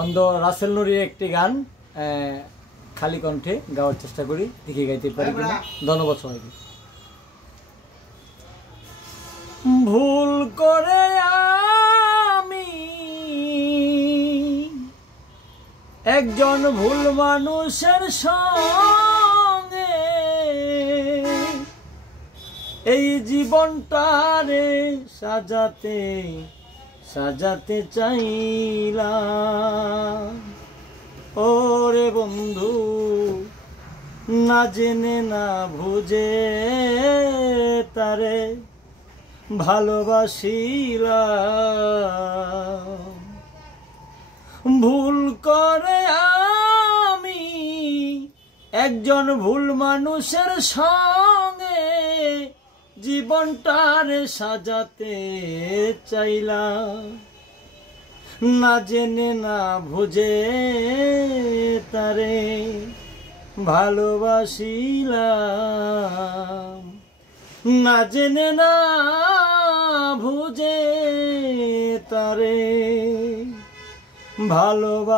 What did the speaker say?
অন্ধ রাসেল নুরির একটি গান খালি কণ্ঠে গাওয়ার চেষ্টা করি, দেখে গাইতে পারি কিনা। ধন্যবাদ সবাইকে। ভুল করে আমি একজন ভুল মানুষের সঙ্গে এই জীবনটারে সাজাতে সাজাতে চাইলাম। ওরে বন্ধু, না জেনে না বুঝে তারে ভালোবাসিলাম। ভুল করে আমি একজন ভুল মানুষের সঙ্গে জীবনটারে সাজাতে চাইলাম। না জেনে না বুঝে তারে ভালোবাসিলাম। না জেনে না বুঝে তারে ভালোবাসিলাম।